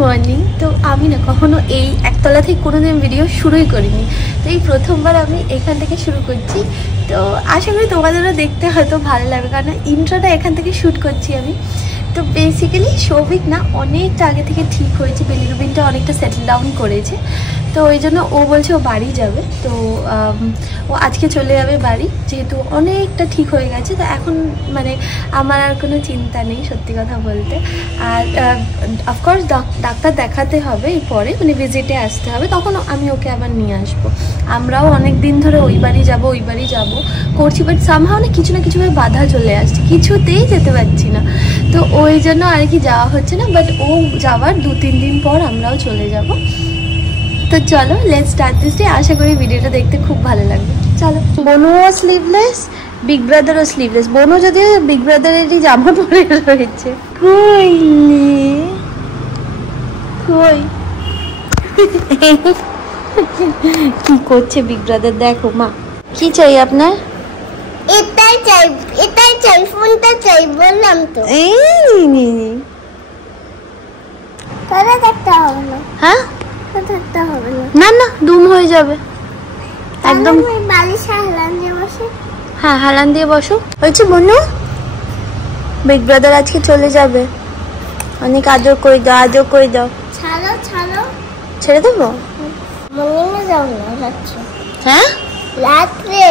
Morning. তো আমি না কখনো এই একতলা থেকে কোনোদিন ভিডিও শুরুই করিনি, তো এই প্রথমবার আমি এখান থেকে শুরু করছি। তো আশা করি তোমাদেরও দেখতে হয়তো ভালো লাগবে, কারণ ইন্ট্রোটা এখান থেকে শ্যুট করছি আমি। তো বেসিক্যালি সৌভিক না অনেকটা আগে থেকে ঠিক হয়েছে, বিলিরুবিনটা অনেকটা সেটেল ডাউন করেছে, তো ওই জন্য ও বলছে ও বাড়ি যাবে। তো ও আজকে চলে যাবে বাড়ি, যেহেতু অনেকটা ঠিক হয়ে গেছে। তো এখন মানে আমার আর কোনো চিন্তা নেই সত্যি কথা বলতে। আর অফকোর্স ডাক্তার দেখাতে হবে পরে, মানে ভিজিটে আসতে হবে, তখন আমি ওকে আবার নিয়ে আসবো। আমরাও অনেক দিন ধরে ওই বাড়ি যাব করছি, বাট সামহাও না কিছুভাবে বাধা চলে আসছে, কিছুতেই যেতে পারছি না। তো ওই জন্য আর কি যাওয়া হচ্ছে না, বাট ও যাওয়ার 2-3 দিন পর আমরাও চলে যাব। তো চলো লেটস স্টার্ট দিস ডে। আশা করি ভিডিওটা দেখতে খুব ভালো লাগবে। চলো। বনুও স্লিভলেস, বিগ ব্রাদারও স্লিভলেস। বনু যদিও বিগ ব্রাদারেরই জামা পরে রয়েছে। কই কি করছে বিগ ব্রাদার? দেখো মা, কি চাই আপনার? এটাই চাই, ফোনটা চাই বললাম তো। এই নি তাহলে থাকতে হবে না। হ্যাঁ থাকতে হবে না, না না দুম হয়ে যাবে একদম। বালিশ হালান দিয়ে বসে। হ্যাঁ হালান দিয়ে বসো। বলছি বনু, বিগ ব্রাদার আজকে চলে যাবে, অনেক আদর করে দাও। ছাড়ো ছেড়ে দেবো? মর্নিংয়ে যাও না, যাচ্ছে। হ্যাঁ লাতলে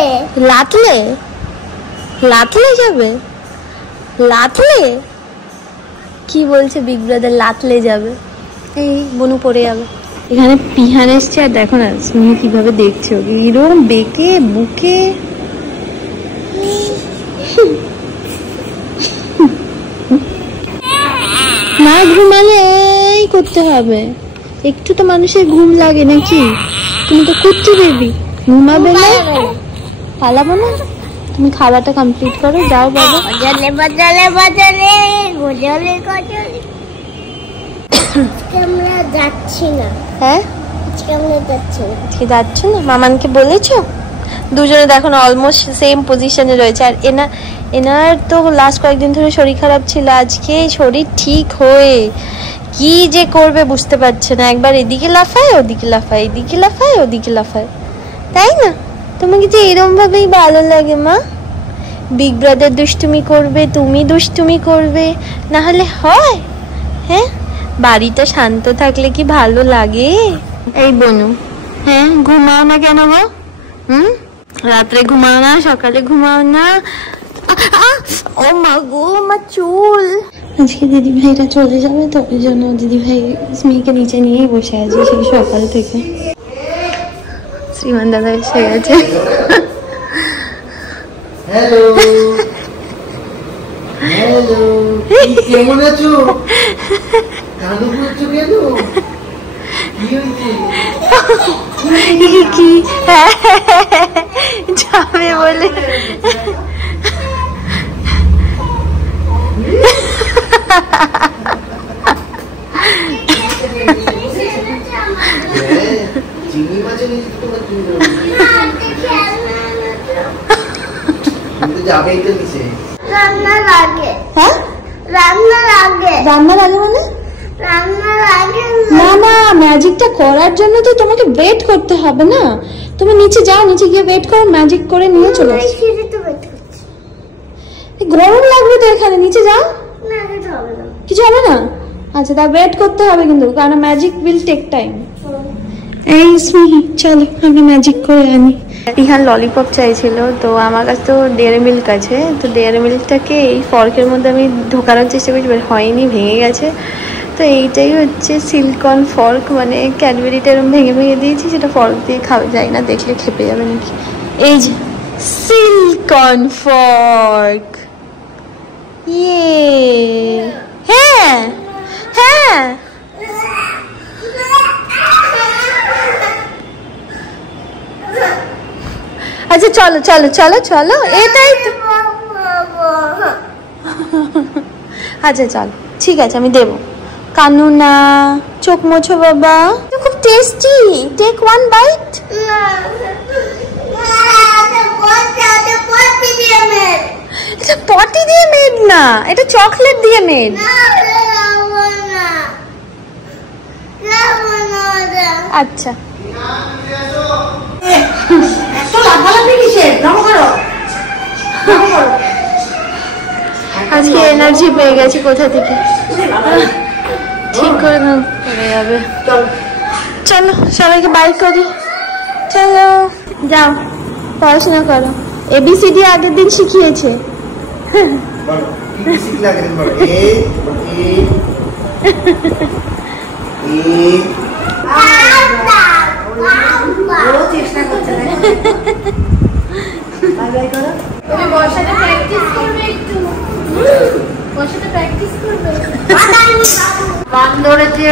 যাবে? লাতলে কি বলছে বিগ ব্রাদার? লাতলে যাবে? এই বনু পড়ে যাবে। এখানে পিহান এসছে, আর দেখো না স্নেহ কিভাবে দেখছে ওকে, এরকম বেঁকে বুকে। না ঘুমালে এই করতে হবে, একটু তো মানুষের ঘুম লাগে নাকি? তুমি তো কুচ্চি বেবি, ঘুমাবে না? পালাবো না? তুমি খাওয়াটা কমপ্লিট করো, যাও বাবা। বাজালে আমরা যাচ্ছি না। হ্যাঁ আজকে যাচ্ছ না? মামানকে বলেছো? দুজনে দেখো না অলমোস্ট সেম পজিশনে রয়েছে। আর এনার তো লাস্ট কয়েকদিন ধরে শরীর খারাপ ছিল, আজকে শরীর ঠিক হয়ে কি যে করবে বুঝতে পারছে না। একবার এদিকে লাফায় ওদিকে লাফায়, এদিকে লাফায় ওদিকে লাফায়, তাই না? তোমাকে যে এরকম ভাবেই ভালো লাগে মা? বিগ ব্রাদার দুষ্টুমি করবে, তুমি দুষ্টুমি করবে, না হলে হয়? হ্যাঁ, বাড়িটা শান্ত থাকলে কি ভালো লাগে? এই বনু, হ্যাঁ ঘুমাও না কেন গো? রাত্রে ঘুমাও না, সকালে ঘুমাও না? ও মা গো, আমার চুল। আজকে দিদি ভাইরা চলে যাবে, তো ওই জন্য দিদি ভাই স্মিকে নিচে নিয়েই বসে আছে সেই সকাল থেকে। শ্রীমান দাদা এসে গেছে। হ্যালো কেমন আছো? কানু করছো কেন? কি যাবে বলে চিংড়ি মাছ এনেছি তোমার জন্য। যাবেই তো নিচে। রান্না লাগে। হ্যাঁ রান্না লাগে মানে? না ম্যাজিকটা করার জন্য তো তোমাকে ওয়েট করতে হবে না। তুমি নিচে যাও, নিচে গিয়ে ওয়েট করো, ম্যাজিক করে নিয়ে চলে আসো। গরম লাগবে তো এখানে, নিচে যাও। কিছু হবে না? আচ্ছা তা ওয়েট করতে হবে কিন্তু, কারণ ম্যাজিক উইল টেক টাইম। এই স্মিহি চলো আমি ম্যাজিক করে আনি। ইহান ললিপপ চাইছিল, তো আমার কাছে তো ডেয়ারি মিল্ক আছে, তো ডেয়ারি মিল্কটাকে এই ফর্কের মধ্যে আমি ঢোকানোর চেষ্টা করছি, বাট হয়নি, ভেঙে গেছে। তো এইটাই হচ্ছে সিল্কন ফর্ক, মানে ক্যাডবেরিটা এরকম ভেঙে দিয়েছি, সেটা ফর্ক দিয়ে খাওয়া যায় না, দেখলে খেপে যাবে নাকি। এই যে সিল্কন ফর্ক, হ্যাঁ আচ্ছা চলো এটাই তো। আচ্ছা চলো ঠিক আছে, আমি দেবো। কানু না, চোখ মোছো বাবা, খুব টেস্টি। Take one byte. এটা পটি দিয়ে মেড না, এটা চকলেট দিয়ে মেড। আচ্ছা আজকে এনার্জি পেয়ে গেছি কোথা থেকে। ঠিক করে দাও, পড়ে যাবে। চলো সবাইকে বাইক করি, চলো যাও পড়াশোনা করো। এবিসিডি আগের দিন শিখিয়েছে। চেষ্টা করছে তুমি বর্ষাতে প্র্যাকটিস করবে একটু, বর্ষাতে প্র্যাকটিস করবে। বান ধরেছে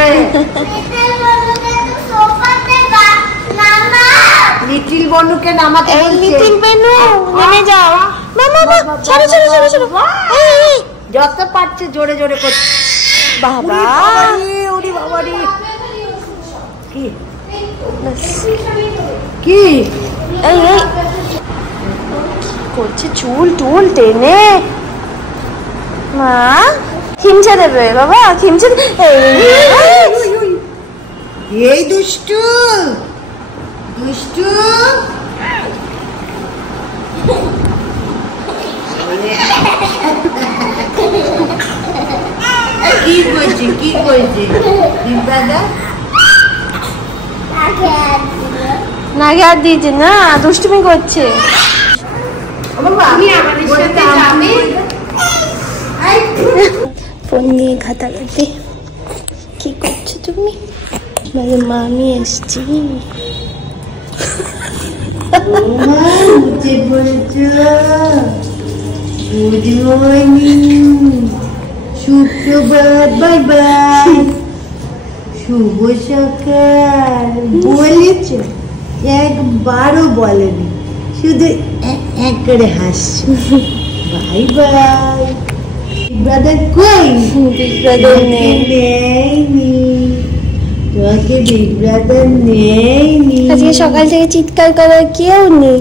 লিটিল বনুকে নামাতে এই লিটিল বেনু নেমে যাও। মামা ছাড়ো ছাড়ো ছাড়ো ছাড়ো, যত পারছে জোরে জোরে করছে। বাবা ওরে বাবা রে, কি কি এই এই করছে, চুল টুল টেনে। মা খিমচে দেবে বাবা, খিমচে। এই দুষ্টু দুষ্টু কি কইছে কি কইছে দাদা? নাগে হাত দিয়েছে না, দুষ্টুমি করছে। ফোন নিয়ে ঘাটাঘাটি কি করছো তুমি? বলে মা আমি এসছি। সুপ্রভাত, বাই বাই, শুভ সকাল বলেছ, একবারও বলেনি, শুধু এক করে হাসছো। Bye bye. ব্রাদার কই? বিগ ব্রাদার নেই, নেইনি, তোমাকে বিগ ব্রাদার নেইনি। আজকে সকাল থেকে চিৎকার করার কেউ নেই।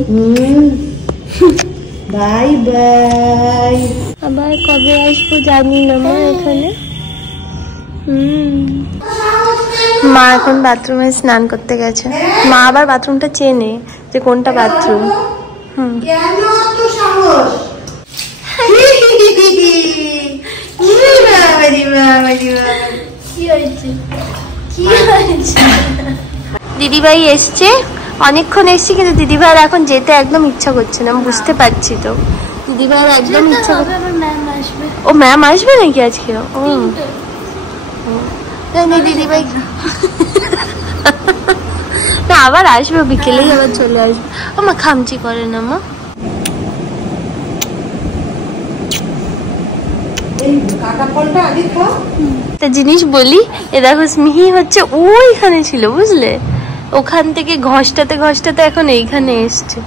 Bye bye. আবার কবে আসবো জানি না মা এখানে। মা এখন বাথরুমে স্নান করতে গেছে। মা আবার বাথরুমটা চেনে যে কোনটা বাথরুম। কেন তো সাহস? দিদিভাই এসছে, অনেকক্ষণ এসছি, কিন্তু দিদিভাইয়ের এখন যেতে একদম ইচ্ছা করছে না। বুঝতে পারছি তো, দিদিভাইয়ের একদম ইচ্ছা করছে। ও ম্যাম আসবে নাকি আজকে? ও দিদিভাই না, আবার আসবে বিকেলেই, আবার চলে আসবে। আমার খামচি করে না মা। একটা জিনিস বলি, এ দেখো স্মিহি হচ্ছে ওইখানে ছিল বুঝলে, ওখান থেকে ঘষটাতে ঘষটাতে এখন এইখানে এসছে।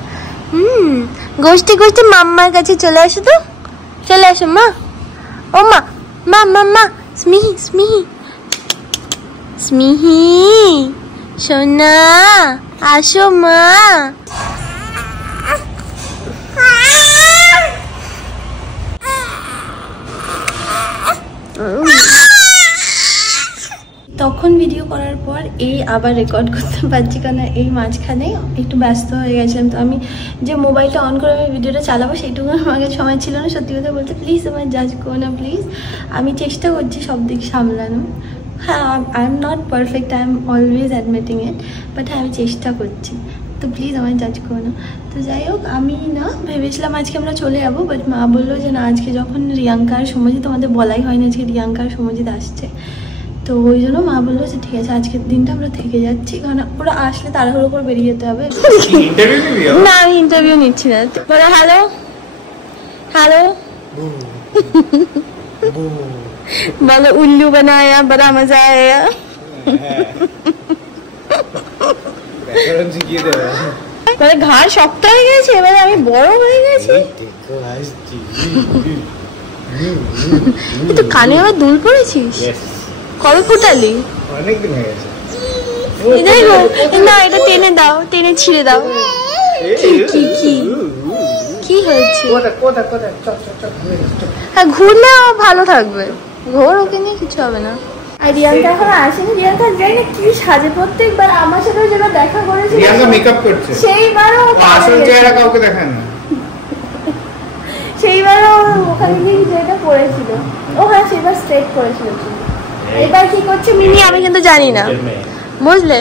গোষ্ঠী গোষ্ঠী মাম্মার কাছে চলে আসো তো, চলে আসো মা। ও মা মা মা মা, স্মিহি স্মিহি স্মিহি সোনা আসো মা। তখন ভিডিও করার পর এই আবার রেকর্ড করতে পারছি, কারণ এই মাঝখানে একটু ব্যস্ত হয়ে গেছিলাম। তো আমি যে মোবাইলটা অন করে আমি ভিডিওটা চালাবো সেইটুকু আমাকে সময় ছিল না। সত্যি কথা বলতে প্লিজ আমার জাজ করো না প্লিজ। আমি চেষ্টা করছি সব দিক সামলানো। হ্যাঁ, I am not perfect, I am always admitting it, but হ্যাঁ আমি চেষ্টা করছি, তো প্লিজ আমার জাজ করো না। তো যাই হোক, আমি না ভেবেছিলাম আজকে আমরা চলে যাবো, বাট মা বললো যে না, আজকে যখন রিয়াঙ্কা আর সমজিৎ, আমাদের বলাই হয়নি আজকে রিয়াঙ্কা আর সমজিৎ আসছে, তো ওই জন্য মা বললো যে ঠিক আছে আজকের দিনটা আমরা থেকে যাচ্ছি, কারণ ওরা আসলে তাড়াহুড়ো করে বেরিয়ে যেতে হবে। না আমি ইন্টারভিউ নিচ্ছি না। বলো হ্যালো হ্যালো, বলো উল্লু বানায়া বড়া মজা আয়া। মানে ঘাড় শক্ত হয়ে গেছে, এবারে আমি বড় হয়ে গেছি। তো কানে আবার দুল পড়েছিস? কবে ফুটালি? অনেকদিন হয়ে গেছে। দেখো না, এটা টেনে দাও, টেনে ছিঁড়ে দাও। কি কি কি হয়েছে? হ্যাঁ ঘুরলে ভালো থাকবে, ঘোর, ওকে নিয়ে কিছু হবে না। আর রিয়াঙ্কা এখন আসেনি। রিয়াঙ্কা জানি না কি সাজে, প্রত্যেকবার আমার সাথেও যেটা দেখা করেছিল রিয়াঙ্কা মেকআপ করছে, সেইবারও আসল চেহারা কাউকে দেখায় না। সেইবারও ওখানে গিয়ে যেটা পড়েছিল, ও হ্যাঁ সেবার স্ট্রেট করেছিল। এবার কি করছে মিনি আমি কিন্তু জানি না, বুঝলে?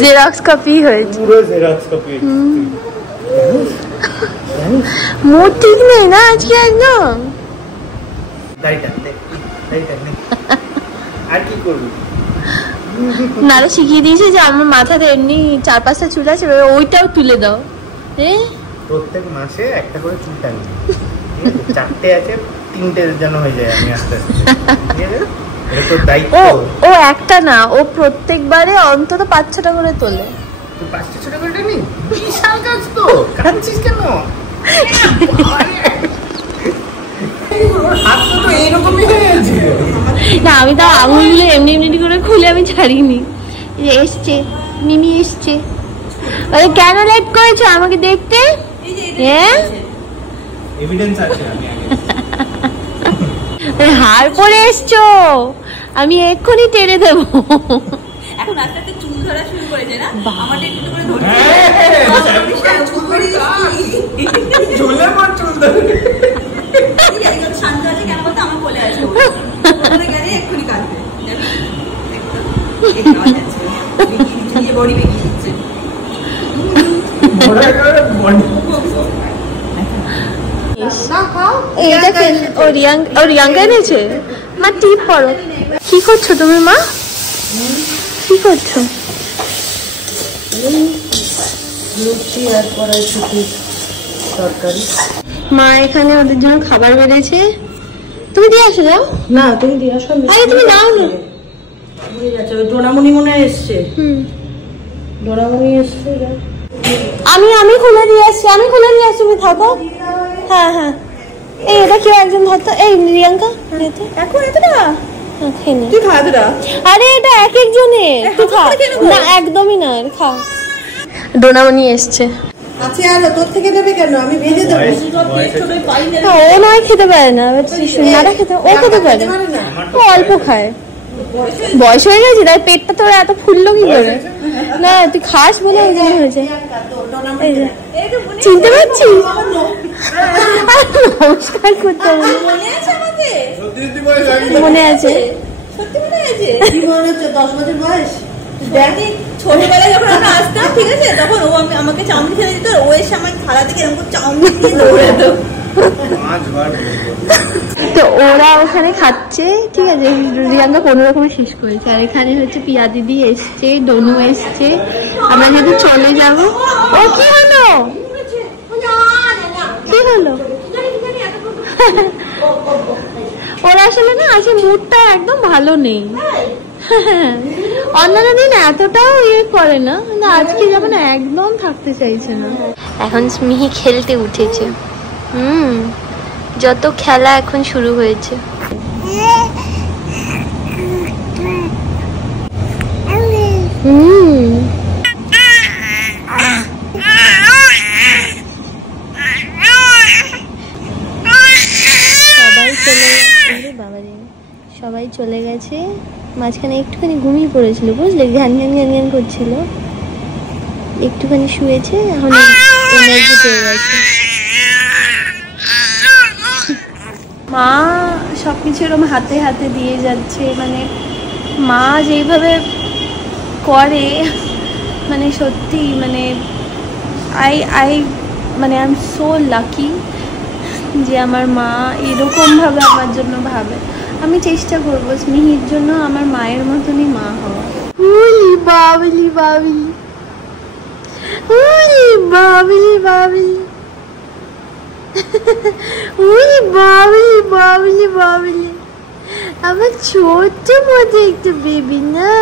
জেরক্স কপি হয়েছে, পুরো জেরক্স কপি। মুড ঠিক নেই না আজকে একদম। আর কি করবি? নারে শিখিয়ে দিয়েছে যে আমার মাথাতে এমনি 4-5টা চুল আছে, ওইটাও তুলে দাও। প্রত্যেক মাসে একটা করে চুল টানি, 4টে আছে 3টে যেন হয়ে যায়। আমি আস্তে আস্তে ও একটা না, ও প্রত্যেকবারে অন্তত 5-6টা করে তোলে। 5টা ছোট করে টানি, বিশাল কাজ তো। কাঁদছিস কেন? না আমি তো আঙুলগুলো এমনি এমনি করে খুলে আমি ছাড়িনি। এসছে মিমি এসছে। আরে কেন লেট করেছো আমাকে দেখতে? হ্যাঁ এভিডেন্স আছে। আমি আগে হার পরে এসছো, আমি এক্ষুনি টেনে দেবো। এখন আস্তে আস্তে চুল ধরা শুরু করেছে না, আমাদের একটু করে ধরছে। ঝোলে পর চুল ধরে শান্ত আছে কেন বলতে আমার বলে আসে, গেলে এক্ষুনি কাঁদবে। বডি বেরিয়ে দিচ্ছে। ও রিয়াঙ্কা এনেছে। মা টিপ পড়ো। কি করছো তুমি মা? কি করছো? লুচি আর কড়াইশুটির তরকারি। মা এখানে ওদের জন্য খাবার বেড়েছে, তুমি দিয়ে আসো। যাও না তুমি দিয়ে আসো। আরে তুমি নাও না। ভুলে যাচ্ছে, ওই ডোনামণি মনে হয় এসছে। ডোনামণি এসছে। আমি খুলে দিয়ে আসছি, তুমি থাকো। হ্যাঁ হ্যাঁ এই এটা কেউ একজন ধরতো। এই রিয়াঙ্কা এখন এত না খেয়ে নে। তুই খা তোরা। আরে এটা এক একজনের, তুই খা না। একদমই না, খা। ডোনামণি এসছে। আচ্ছা আর তোর থেকে নেবে কেন? আমি ভেজে দেবো। ও নয় খেতে পারে না, সোনাটা খেতে, ও খেতে পারে, ও অল্প খায়। বয়স হয়ে গেছে তাই পেটটা তোর এত ফুললো কি করে? না তুই খাস বলে ওই জন্য হয়েছে। চিনতে পারছিস? নমস্কার করতে হবে, মনে আছে? কি মনে হচ্ছে 10 বছর বয়স? ছোটবেলায় যখন আমরা আসতাম ঠিক আছে, তখন ও আমাকে চাউমিন খেতে দিত, ও এসে আমার থালা থেকে এরকম চাউমিন দিয়ে দৌড়াতো। তো ওরা ওখানে খাচ্ছে ঠিক আছে, রিয়াঙ্কা কোনো রকমে শেষ করেছে। আর এখানে হচ্ছে পিয়া দিদি এসছে, ডনু এসছে, আমরা যেহেতু চলে যাব। ও কি হলো? কি হলো? ওরা আসলে না আজকে মুডটা একদম ভালো নেই। অন্যান্য দিন এতটাও ইয়ে করে না, আজকে যাবে না একদম থাকতে চাইছে না। এখন মিহি খেলতে উঠেছে। যত খেলা এখন শুরু হয়েছে। সবাই চলে গেছে। মাঝখানে একটুখানি ঘুমিয়ে পড়েছিল বুঝলে, ঘ্যান ঘ্যান ঘ্যান ঘ্যান করছিল, একটুখানি শুয়েছে, এখন এনার্জি পেয়ে গেছে। মা সবকিছু এরকম হাতে হাতে দিয়ে যাচ্ছে, মানে মা যেইভাবে করে মানে সত্যি মানে আই মানে আই এম সো লাকি যে আমার মা এরকমভাবে আমার জন্য ভাবে। আমি চেষ্টা করবো স্মিহির জন্য আমার মায়ের মতনই মা হওয়া। উলি বাবলি বাবলি, উলি বাবলি বাবলি, উলি বাবলি বাবলি বাবলি, আমার ছোট্ট মতো একটা বেবি না।